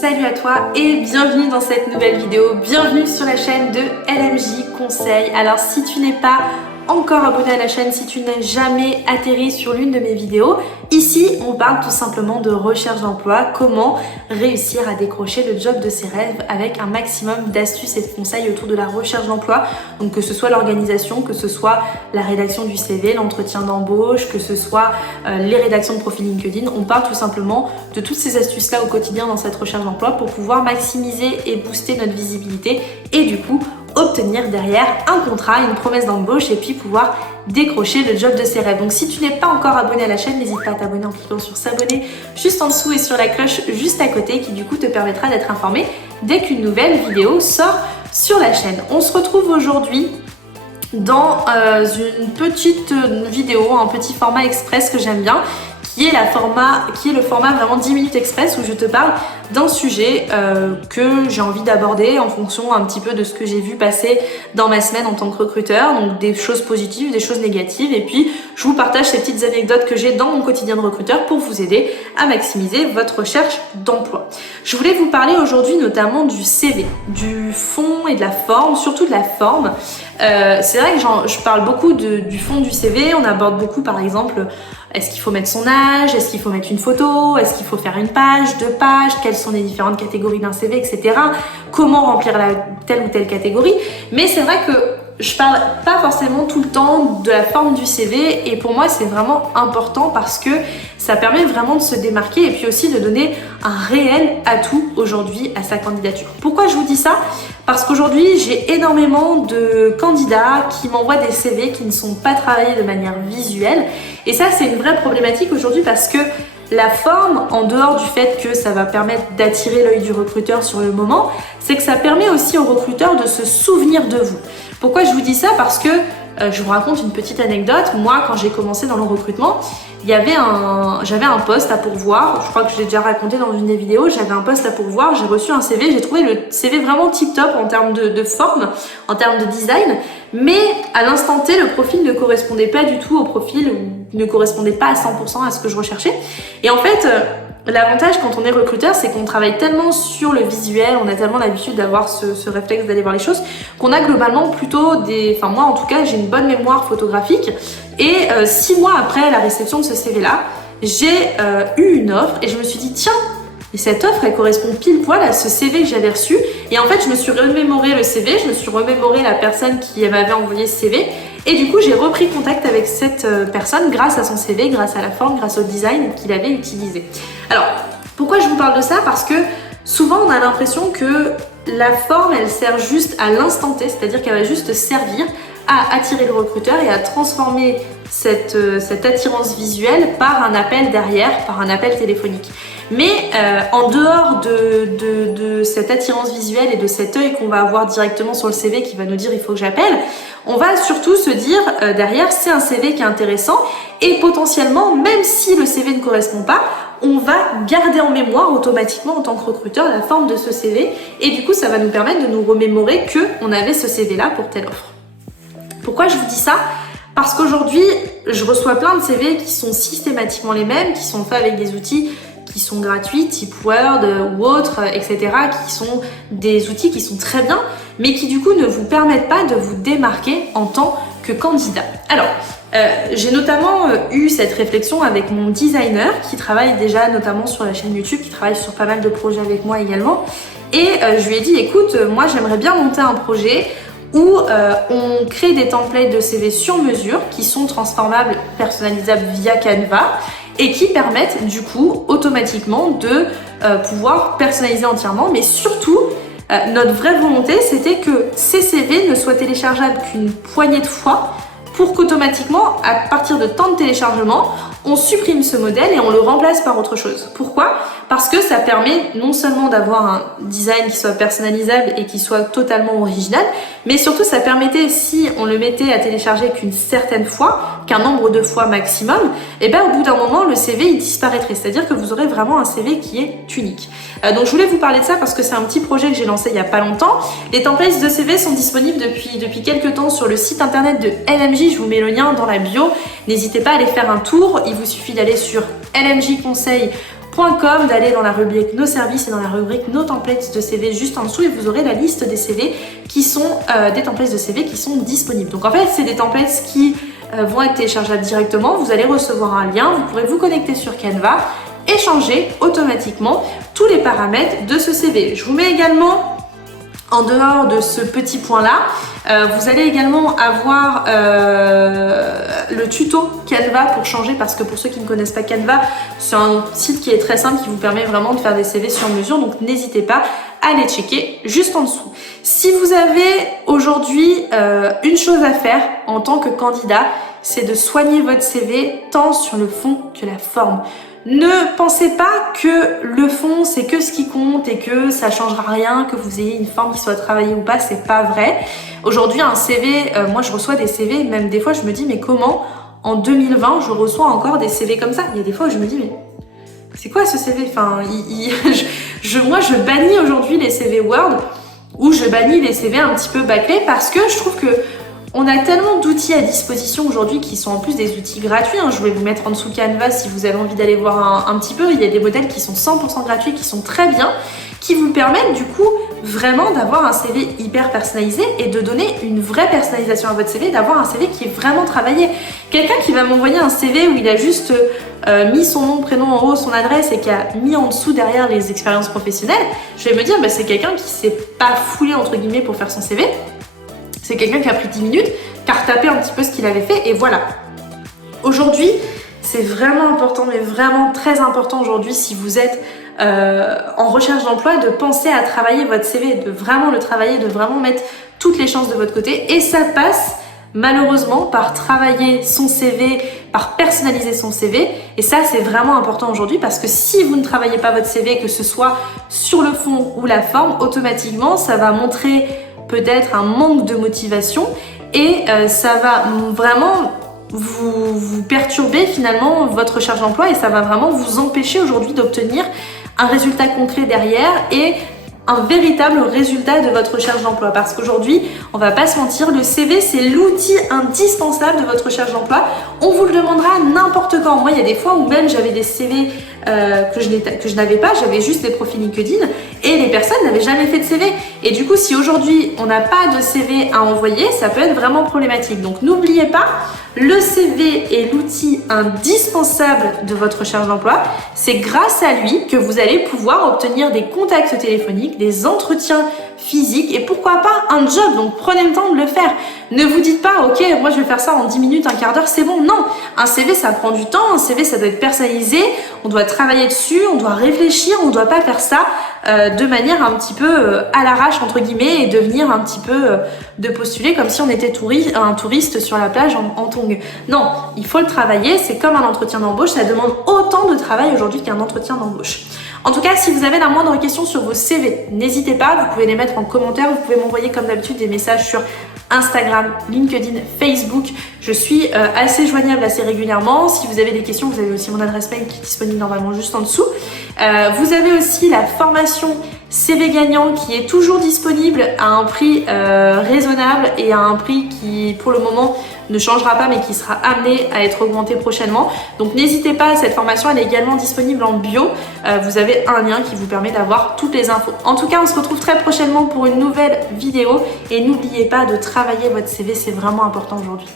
Salut à toi et bienvenue dans cette nouvelle vidéo, bienvenue sur la chaîne de LMJ Conseil. Alors si tu n'es pas encore abonné à la chaîne, si tu n'as jamais atterri sur l'une de mes vidéos, ici on parle tout simplement de recherche d'emploi, comment réussir à décrocher le job de ses rêves avec un maximum d'astuces et de conseils autour de la recherche d'emploi. Donc que ce soit l'organisation, que ce soit la rédaction du CV, l'entretien d'embauche, que ce soit les rédactions de profil LinkedIn, on parle tout simplement de toutes ces astuces-là au quotidien dans cette recherche d'emploi pour pouvoir maximiser et booster notre visibilité et du coup obtenir derrière un contrat, une promesse d'embauche et puis pouvoir décrocher le job de ses rêves. Donc si tu n'es pas encore abonné à la chaîne, n'hésite pas à t'abonner en cliquant sur s'abonner juste en dessous et sur la cloche juste à côté qui du coup te permettra d'être informé dès qu'une nouvelle vidéo sort sur la chaîne. On se retrouve aujourd'hui dans une petite vidéo, un petit format express que j'aime bien, qui est le format vraiment 10 minutes express où je te parle d'un sujet que j'ai envie d'aborder en fonction un petit peu de ce que j'ai vu passer dans ma semaine en tant que recruteur, donc des choses positives, des choses négatives, et puis je vous partage ces petites anecdotes que j'ai dans mon quotidien de recruteur pour vous aider à maximiser votre recherche d'emploi. Je voulais vous parler aujourd'hui notamment du CV, du fond et de la forme, surtout de la forme. C'est vrai que je parle beaucoup du fond du CV, on aborde beaucoup par exemple est-ce qu'il faut mettre son âge, est-ce qu'il faut mettre une photo, est-ce qu'il faut faire une page, 2 pages, quelles sont les différentes catégories d'un CV, etc. Comment remplir telle ou telle catégorie. Mais c'est vrai que je parle pas forcément tout le temps de la forme du CV et pour moi c'est vraiment important parce que ça permet vraiment de se démarquer et puis aussi de donner un réel atout aujourd'hui à sa candidature. Pourquoi je vous dis ça? Parce qu'aujourd'hui j'ai énormément de candidats qui m'envoient des CV qui ne sont pas travaillés de manière visuelle et ça c'est une vraie problématique aujourd'hui parce que la forme, en dehors du fait que ça va permettre d'attirer l'œil du recruteur sur le moment, c'est que ça permet aussi au recruteur de se souvenir de vous. Pourquoi je vous dis ça? Parce que je vous raconte une petite anecdote. Moi, quand j'ai commencé dans le recrutement, j'avais un poste à pourvoir. Je crois que je l'ai déjà raconté dans une des vidéos. J'avais un poste à pourvoir. J'ai reçu un CV. J'ai trouvé le CV vraiment tip top en termes de forme, en termes de design. Mais à l'instant T, le profil ne correspondait pas du tout au profil, ne correspondait pas à 100% à ce que je recherchais. Et en fait, l'avantage quand on est recruteur, c'est qu'on travaille tellement sur le visuel, on a tellement l'habitude d'avoir ce réflexe d'aller voir les choses, qu'on a globalement plutôt moi en tout cas, j'ai une bonne mémoire photographique. Et 6 mois après la réception de ce CV-là, j'ai eu une offre et je me suis dit tiens, et cette offre, elle correspond pile poil à ce CV que j'avais reçu. Et en fait, je me suis remémoré le CV, je me suis remémoré la personne qui m'avait envoyé ce CV. Et du coup, j'ai repris contact avec cette personne grâce à son CV, grâce à la forme, grâce au design qu'il avait utilisé. Alors, pourquoi je vous parle de ça? Parce que souvent, on a l'impression que la forme, elle sert juste à l'instant T, c'est-à-dire qu'elle va juste servir à attirer le recruteur et à transformer cette attirance visuelle par un appel derrière, par un appel téléphonique. Mais en dehors de cette attirance visuelle et de cet œil qu'on va avoir directement sur le CV qui va nous dire il faut que j'appelle, on va surtout se dire derrière c'est un CV qui est intéressant et potentiellement même si le CV ne correspond pas, on va garder en mémoire automatiquement en tant que recruteur la forme de ce CV et du coup ça va nous permettre de nous remémorer qu'on avait ce CV là pour telle offre. Pourquoi je vous dis ça? Parce qu'aujourd'hui, je reçois plein de CV qui sont systématiquement les mêmes, qui sont faits avec des outils qui sont gratuits, type Word ou autres, etc., qui sont des outils qui sont très bien, mais qui du coup ne vous permettent pas de vous démarquer en tant que candidat. Alors, j'ai notamment eu cette réflexion avec mon designer qui travaille déjà notamment sur la chaîne YouTube, qui travaille sur pas mal de projets avec moi également, et je lui ai dit, écoute, moi j'aimerais bien monter un projet où on crée des templates de CV sur mesure qui sont transformables, personnalisables via Canva et qui permettent du coup automatiquement de pouvoir personnaliser entièrement, mais surtout notre vraie volonté c'était que ces CV ne soient téléchargeables qu'une poignée de fois pour qu'automatiquement à partir de temps de téléchargement on supprime ce modèle et on le remplace par autre chose. Pourquoi? Parce que ça permet non seulement d'avoir un design qui soit personnalisable et qui soit totalement original, mais surtout ça permettait, si on le mettait à télécharger qu'une certaine fois, qu'un nombre de fois maximum, et bien au bout d'un moment le CV il disparaîtrait, c'est-à-dire que vous aurez vraiment un CV qui est unique. Donc je voulais vous parler de ça parce que c'est un petit projet que j'ai lancé il n'y a pas longtemps. Les templates de CV sont disponibles depuis quelques temps sur le site internet de LMJ, je vous mets le lien dans la bio, n'hésitez pas à aller faire un tour, il vous suffit d'aller sur LMJ Conseil canva.com, d'aller dans la rubrique nos services et dans la rubrique nos templates de CV juste en dessous et vous aurez la liste des CV qui sont des templates de CV qui sont disponibles. Donc en fait, c'est des templates qui vont être téléchargeables directement. Vous allez recevoir un lien, vous pourrez vous connecter sur Canva et changer automatiquement tous les paramètres de ce CV. Je vous mets également en dehors de ce petit point-là, vous allez également avoir le tuto Canva pour changer, parce que pour ceux qui ne connaissent pas Canva, c'est un site qui est très simple, qui vous permet vraiment de faire des CV sur mesure, donc n'hésitez pas à les checker juste en dessous. Si vous avez aujourd'hui une chose à faire en tant que candidat, c'est de soigner votre CV tant sur le fond que la forme. Ne pensez pas que le fond c'est que ce qui compte et que ça changera rien, que vous ayez une forme qui soit travaillée ou pas, c'est pas vrai. Aujourd'hui un CV, moi je reçois des CV, même des fois je me dis mais comment en 2020 je reçois encore des CV comme ça? Il y a des fois où je me dis mais c'est quoi ce CV? Enfin, moi je bannis aujourd'hui les CV Word ou je bannis les CV un petit peu bâclés parce que je trouve que on a tellement d'outils à disposition aujourd'hui qui sont en plus des outils gratuits. Je vais vous mettre en dessous Canva si vous avez envie d'aller voir un petit peu. Il y a des modèles qui sont 100% gratuits, qui sont très bien, qui vous permettent du coup vraiment d'avoir un CV hyper personnalisé et de donner une vraie personnalisation à votre CV, d'avoir un CV qui est vraiment travaillé. Quelqu'un qui va m'envoyer un CV où il a juste mis son nom, prénom en haut, son adresse et qui a mis en dessous derrière les expériences professionnelles, je vais me dire c'est quelqu'un qui s'est pas foulé entre guillemets pour faire son CV. C'est quelqu'un qui a pris 10 minutes, qui a retapé un petit peu ce qu'il avait fait et voilà. Aujourd'hui, c'est vraiment important, mais vraiment très important aujourd'hui si vous êtes en recherche d'emploi, de penser à travailler votre CV, de vraiment le travailler, de vraiment mettre toutes les chances de votre côté. Et ça passe malheureusement par travailler son CV, par personnaliser son CV. Et ça, c'est vraiment important aujourd'hui parce que si vous ne travaillez pas votre CV, que ce soit sur le fond ou la forme, automatiquement, ça va montrer peut-être un manque de motivation et ça va vraiment vous perturber finalement votre recherche d'emploi et ça va vraiment vous empêcher aujourd'hui d'obtenir un résultat concret derrière et un véritable résultat de votre recherche d'emploi. Parce qu'aujourd'hui, on va pas se mentir, le CV c'est l'outil indispensable de votre recherche d'emploi. On vous le demandera n'importe quand. Moi, il y a des fois où même j'avais des CV que je n'avais pas, j'avais juste des profils LinkedIn et les personnes n'avaient jamais fait de CV. Et du coup, si aujourd'hui on n'a pas de CV à envoyer, ça peut être vraiment problématique. Donc n'oubliez pas, le CV est l'outil indispensable de votre recherche d'emploi. C'est grâce à lui que vous allez pouvoir obtenir des contacts téléphoniques, des entretiens physiques et pourquoi pas un job. Donc prenez le temps de le faire. Ne vous dites pas ok, moi je vais faire ça en 10 minutes, un quart d'heure, c'est bon. Non, un CV ça prend du temps, un CV ça doit être personnalisé, on doit travailler dessus, on doit réfléchir, on doit pas faire ça de manière un petit peu à l'arrache entre guillemets et devenir un petit peu de postuler comme si on était un touriste sur la plage en tongs. Non, il faut le travailler, c'est comme un entretien d'embauche, ça demande autant de travail aujourd'hui qu'un entretien d'embauche. En tout cas, si vous avez la moindre question sur vos CV, n'hésitez pas, vous pouvez les mettre en commentaire, vous pouvez m'envoyer comme d'habitude des messages sur Instagram, LinkedIn, Facebook. Je suis assez joignable assez régulièrement. Si vous avez des questions, vous avez aussi mon adresse mail qui est disponible normalement juste en dessous. Vous avez aussi la formation CV gagnant qui est toujours disponible à un prix raisonnable et à un prix qui pour le moment ne changera pas mais qui sera amené à être augmenté prochainement. Donc n'hésitez pas, cette formation elle est également disponible en bio. Vous avez un lien qui vous permet d'avoir toutes les infos. En tout cas, on se retrouve très prochainement pour une nouvelle vidéo et n'oubliez pas de travailler votre CV, c'est vraiment important aujourd'hui.